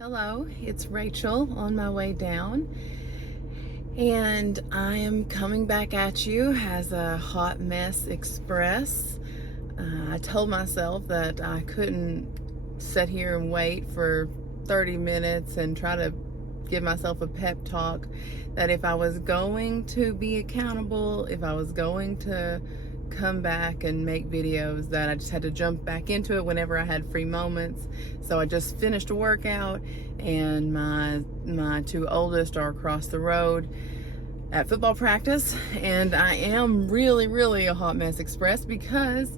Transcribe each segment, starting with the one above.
Hello, it's Rachel on my way down, and I am coming back at you as a hot mess express. I told myself that I couldn't sit here and wait for 30 minutes and try to give myself a pep talk, that if I was going to be accountable, if I was going to come back and make videos, that I just had to jump back into it whenever I had free moments. So I just finished a workout, and my two oldest are across the road at football practice, and I am really a hot mess express because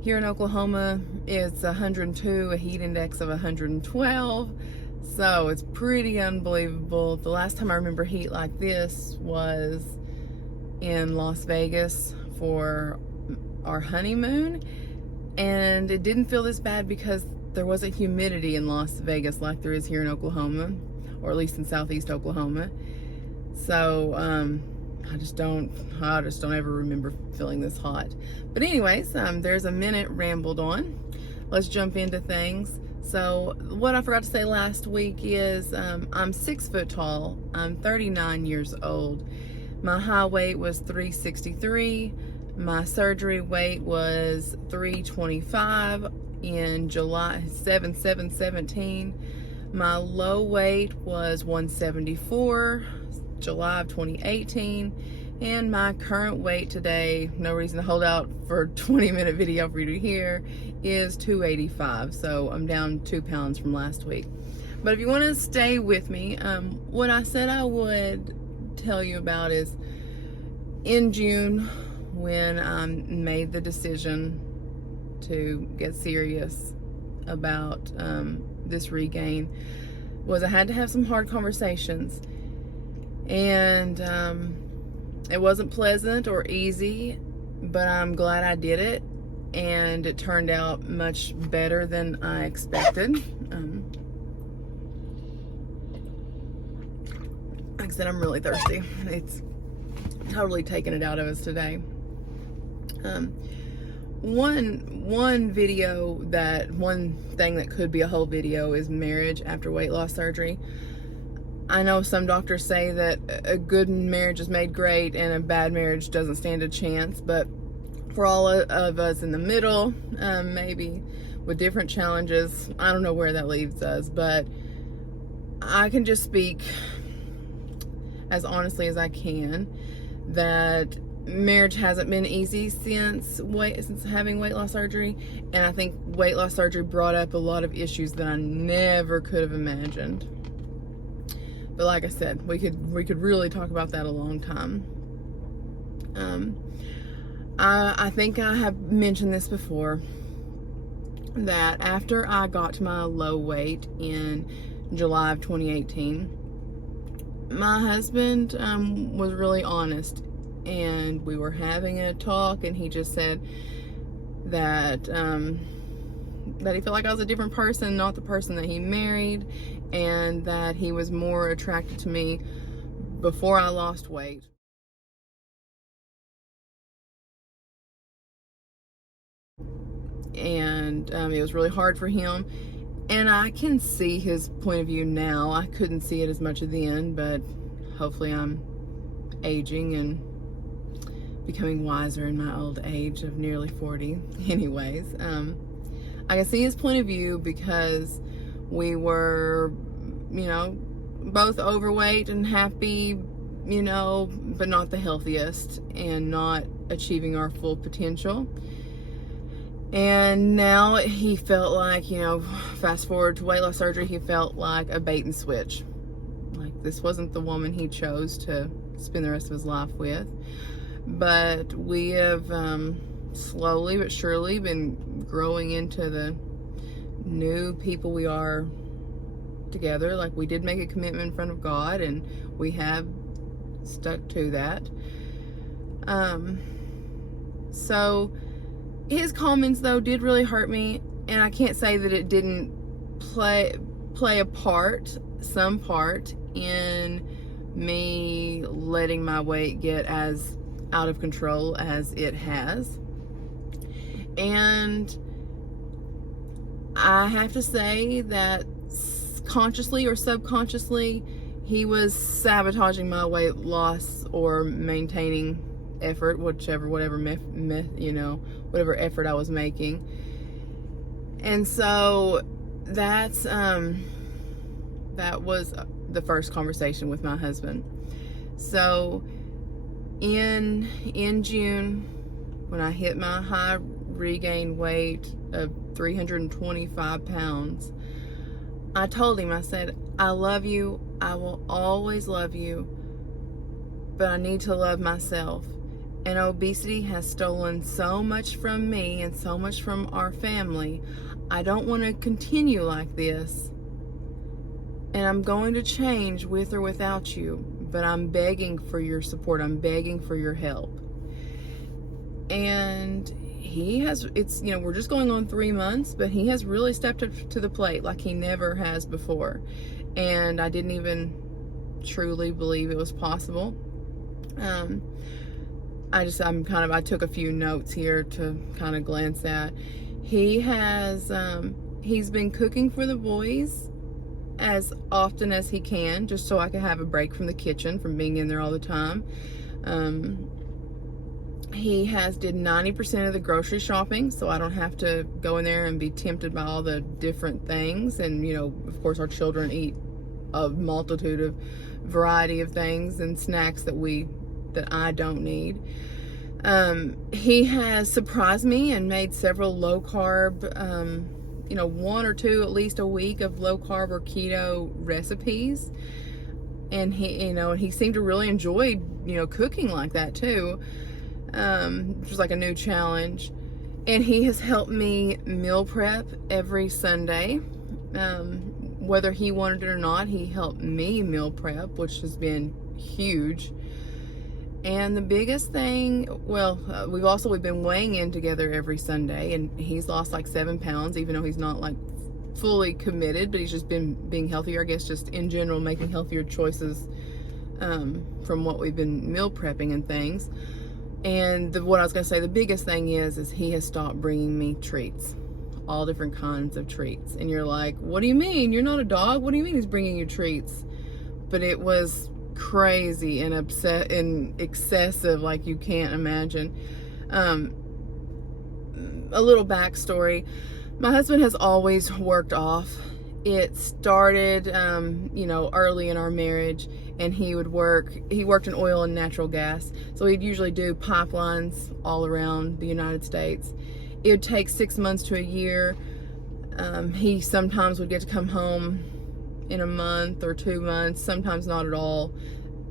here in Oklahoma it's 102, a heat index of 112. So it's pretty unbelievable. The last time I remember heat like this was in Las Vegas for our honeymoon, and it didn't feel this bad because there wasn't humidity in Las Vegas like there is here in Oklahoma, or at least in southeast Oklahoma. So I just don't ever remember feeling this hot. But anyways, there's a minute rambled on. Let's jump into things. So what I forgot to say last week is I'm 6 foot tall. I'm 39 years old. My high weight was 363. My surgery weight was 325 in July 7/7/17. My low weight was 174, July of 2018. And my current weight today, no reason to hold out for a 20-minute video for you to hear, is 285. So I'm down 2 pounds from last week. But if you want to stay with me, what I said I would tell you about is in June, when I made the decision to get serious about this regain, was I had to have some hard conversations. And it wasn't pleasant or easy, but I'm glad I did it, and it turned out much better than I expected. Like I said, I'm really thirsty. It's totally taking it out of us today. One thing that could be a whole video is marriage after weight loss surgery. I know some doctors say that a good marriage is made great and a bad marriage doesn't stand a chance, but for all of us in the middle, maybe with different challenges, I don't know where that leaves us, but I can just speak as honestly as I can that marriage hasn't been easy since having weight loss surgery, and I think weight loss surgery brought up a lot of issues that I never could have imagined. But like I said, we could really talk about that a long time. I think I have mentioned this before, that after I got to my low weight in July of 2018, my husband was really honest, and we were having a talk, and he just said that he felt like I was a different person, not the person that he married, and that he was more attracted to me before I lost weight. And it was really hard for him, and I can see his point of view now. I couldn't see it as much then, but hopefully I'm aging and becoming wiser in my old age of nearly 40. Anyways, I can see his point of view because we were, both overweight and happy, but not the healthiest and not achieving our full potential. And now he felt like, fast forward to weight loss surgery, he felt like a bait and switch. Like this wasn't the woman he chose to spend the rest of his life with. But we have slowly but surely been growing into the new people we are together. Like, we did make a commitment in front of God, and we have stuck to that. So his comments, though, did really hurt me, and I can't say that it didn't play some part in me letting my weight get as out of control as it has. And I have to say that consciously or subconsciously, he was sabotaging my weight loss or maintaining effort, whatever whatever effort I was making. And so that was the first conversation with my husband. So in June, when I hit my high regained weight of 325 pounds, I told him, I said, I love you, I will always love you, but I need to love myself. And obesity has stolen so much from me and so much from our family. I don't want to continue like this. And I'm going to change with or without you, but I'm begging for your support. I'm begging for your help. And we're just going on 3 months, but he has really stepped up to the plate like he never has before. And I didn't even truly believe it was possible. I took a few notes here to kind of glance at. He's been cooking for the boys as often as he can, just so I can have a break from the kitchen, from being in there all the time. He did 90% of the grocery shopping, so I don't have to go in there and be tempted by all the different things. And, of course, our children eat a multitude of variety of things and snacks that I don't need. He has surprised me and made several low carb, 1 or 2 at least a week of low carb or keto recipes. And he seemed to really enjoy, cooking like that too. Which was like a new challenge. And he has helped me meal prep every Sunday. Whether he wanted it or not, he helped me meal prep, which has been huge. And the biggest thing, we've been weighing in together every Sunday, and he's lost like 7 pounds, even though he's not like fully committed, but he's just been being healthier, I guess, just in general, making healthier choices from what we've been meal prepping and things. And what I was going to say, the biggest thing is he has stopped bringing me treats, all different kinds of treats. And you're like, what do you mean? You're not a dog? What do you mean he's bringing you treats? But it was crazy and upset and excessive, like you can't imagine. A little backstory. My husband has always worked off. It started, early in our marriage, and he worked in oil and natural gas. So he'd usually do pipelines all around the United States. It would take 6 months to a year. He sometimes would get to come home in a month or 2 months, sometimes not at all.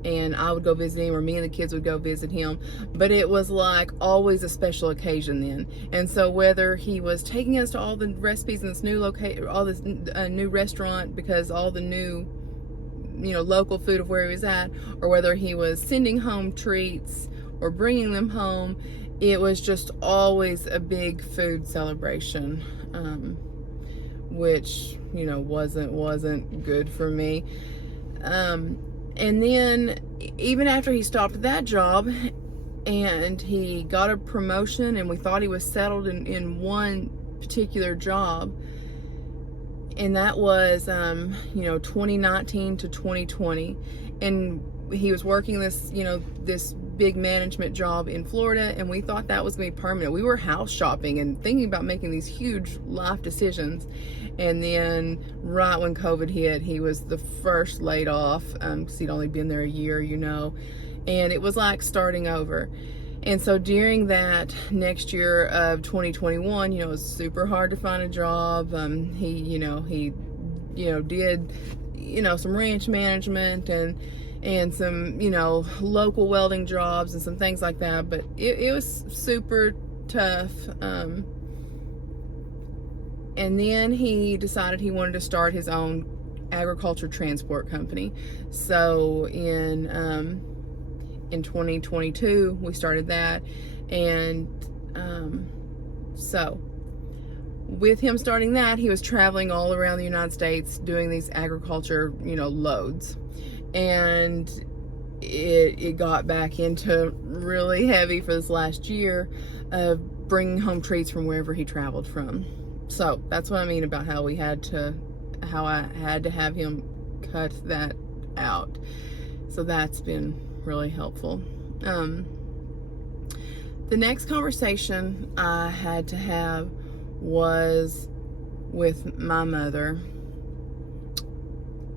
And I would go visit him, or me and the kids would go visit him. But it was like always a special occasion then. And so whether he was taking us to all the recipes in this new new restaurant, because all the new, local food of where he was at, or whether he was sending home treats or bringing them home, it was just always a big food celebration, which, wasn't good for me. And then even after he stopped that job and he got a promotion and we thought he was settled in one particular job, and that was 2019 to 2020, and he was working this this big management job in Florida, and we thought that was going to be permanent. We were house shopping and thinking about making these huge life decisions. And then right when COVID hit, he was the first laid off, because he'd only been there a year, and it was like starting over. And so during that next year of 2021, it was super hard to find a job. He did, some ranch management and some, local welding jobs and some things like that. But it was super tough. And then he decided he wanted to start his own agriculture transport company. So in 2022, we started that. And so with him starting that, he was traveling all around the United States doing these agriculture, loads. And it got back into really heavy for this last year of bringing home treats from wherever he traveled from. So that's what I mean about how we had to how I had to have him cut that out. So that's been really helpful. The next conversation I had to have was with my mother.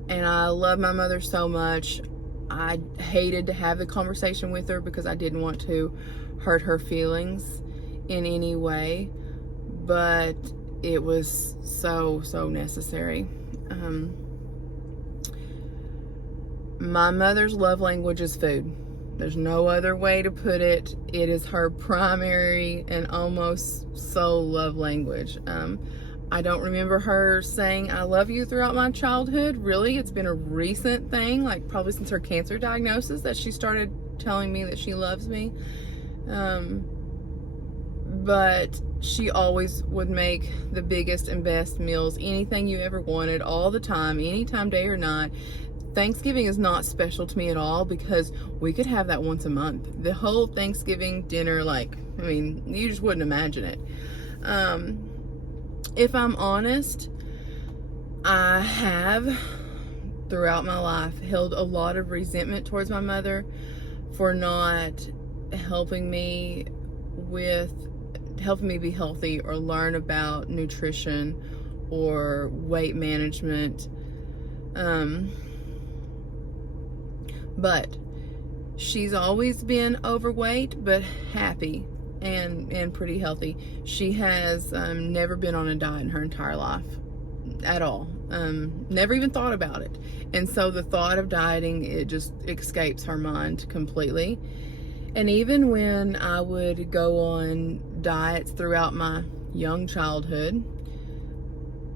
And I love my mother so much. I hated to have the conversation with her because I didn't want to hurt her feelings in any way. But it was so necessary. My mother's love language is food. There's no other way to put it. It is her primary and almost sole love language. I don't remember her saying I love you throughout my childhood. Really, it's been a recent thing, like probably since her cancer diagnosis, that she started telling me that she loves me. But she always would make the biggest and best meals, anything you ever wanted, all the time, anytime, day or night. Thanksgiving is not special to me at all because we could have that once a month. The whole Thanksgiving dinner, you just wouldn't imagine it. If I'm honest, I have, throughout my life, held a lot of resentment towards my mother for not helping me be healthy or learn about nutrition or weight management. But she's always been overweight, but happy and pretty healthy. She has never been on a diet in her entire life at all. Never even thought about it. And so the thought of dieting, it just escapes her mind completely. And even when I would go on diets throughout my young childhood,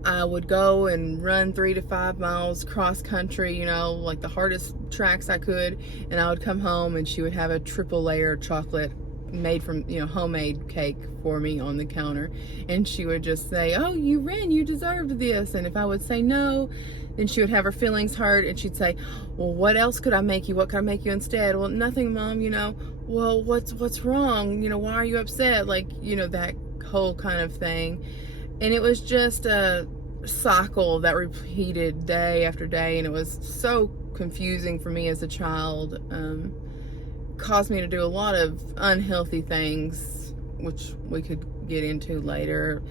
I would go and run 3 to 5 miles cross country, like the hardest tracks I could. And I would come home and she would have a triple layer of chocolate made from, homemade cake for me on the counter. And she would just say, "Oh, you ran, you deserved this." And if I would say no, then she would have her feelings hurt and she'd say, "Well, what else could I make you? What could I make you instead?" "Well, nothing, Mom, Well, what's wrong? Why are you upset?" That whole kind of thing. And it was just a cycle that repeated day after day, and it was so confusing for me as a child. Caused me to do a lot of unhealthy things, which we could get into later.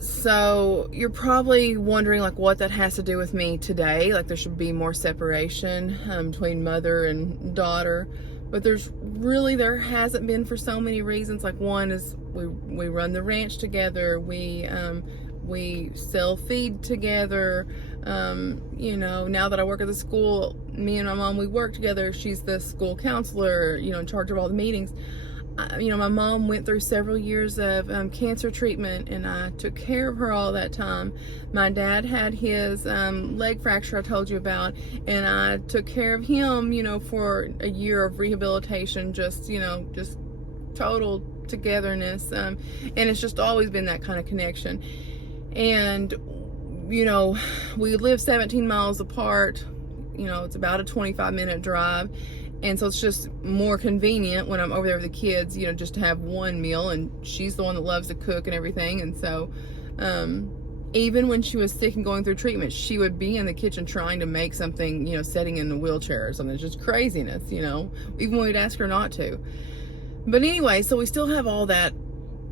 So you're probably wondering what that has to do with me today. There should be more separation between mother and daughter. But there hasn't been, for so many reasons. One is we run the ranch together. We sell feed together. Now that I work at the school, me and my mom, we work together. She's the school counselor, in charge of all the meetings. My mom went through several years of cancer treatment, and I took care of her all that time. My dad had his leg fracture I told you about, and I took care of him, for a year of rehabilitation, just total togetherness. And it's just always been that kind of connection. And, we live 17 miles apart. It's about a 25-minute drive. And so it's just more convenient when I'm over there with the kids, just to have one meal. And she's the one that loves to cook and everything. And so even when she was sick and going through treatment, she would be in the kitchen trying to make something, sitting in the wheelchair or something. It's just craziness, even when we'd ask her not to. But anyway, so we still have all that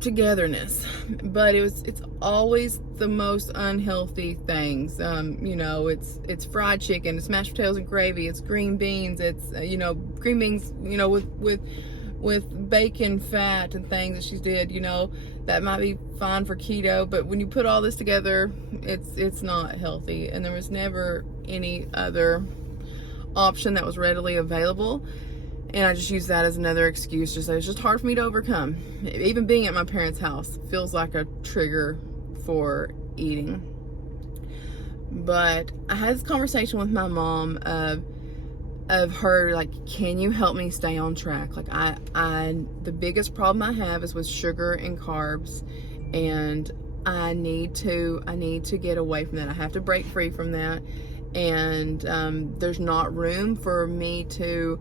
togetherness, but it's always the most unhealthy things. It's fried chicken, it's mashed potatoes and gravy, it's green beans, it's green beans with bacon fat and things that she did. That might be fine for keto, but when you put all this together, it's not healthy. And there was never any other option that was readily available. And I just use that as another excuse. It's just hard for me to overcome. Even being at my parents' house feels like a trigger for eating. But I had this conversation with my mom of her, can you help me stay on track? The biggest problem I have is with sugar and carbs, and I need to get away from that. I have to break free from that. And there's not room for me to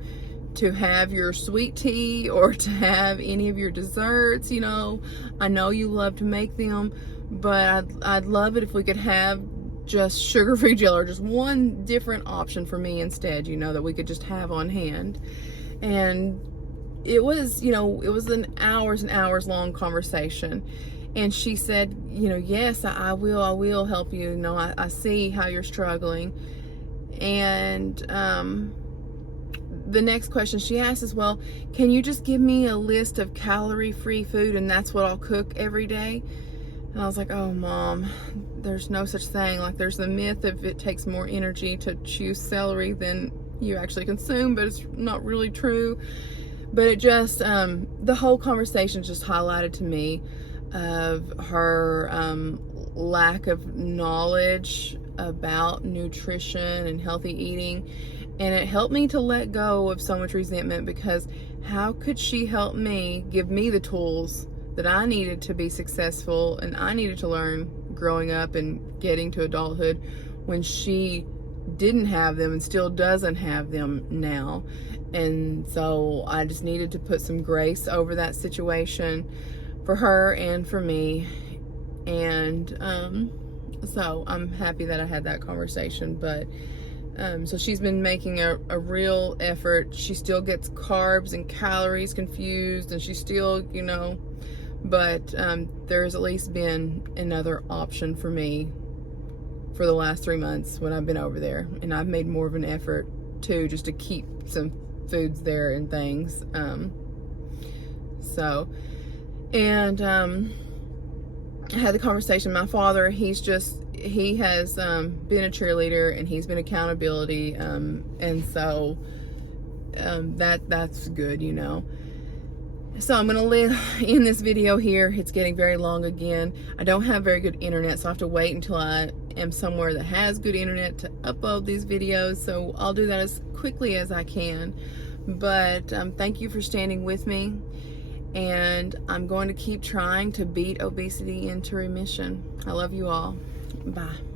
to have your sweet tea or to have any of your desserts. You know, I know you love to make them, but I'd love it if we could have just sugar-free Jello, or just one different option for me instead, you know, that we could just have on hand. And it was, you know, it was an hours and hours long conversation. And she said, you know, yes, I will help you. You know, I see how you're struggling. And the next question she asked is, well, can you just give me a list of calorie-free food and that's what I'll cook every day? And I was like, oh, Mom, there's no such thing. Like, there's the myth of it takes more energy to chew celery than you actually consume, but it's not really true. But it just, the whole conversation just highlighted to me of her lack of knowledge about nutrition and healthy eating. And it helped me to let go of so much resentment, because how could she help me, give me the tools that I needed to be successful and I needed to learn growing up and getting to adulthood, when she didn't have them and still doesn't have them now? And so I just needed to put some grace over that situation for her and for me. And so I'm happy that I had that conversation. But so she's been making a real effort. She still gets carbs and calories confused, and she still, you know, but there's at least been another option for me for the last 3 months when I've been over there. And I've made more of an effort too, just to keep some foods there and things. I had the conversation. My father, he has been a cheerleader, and he's been accountability, and so that's good, you know. So I'm gonna end this video here. It's getting very long again. I don't have very good internet, so I have to wait until I am somewhere that has good internet to upload these videos. So I'll do that as quickly as I can. But thank you for standing with me, and I'm going to keep trying to beat obesity into remission. I love you all. Bye.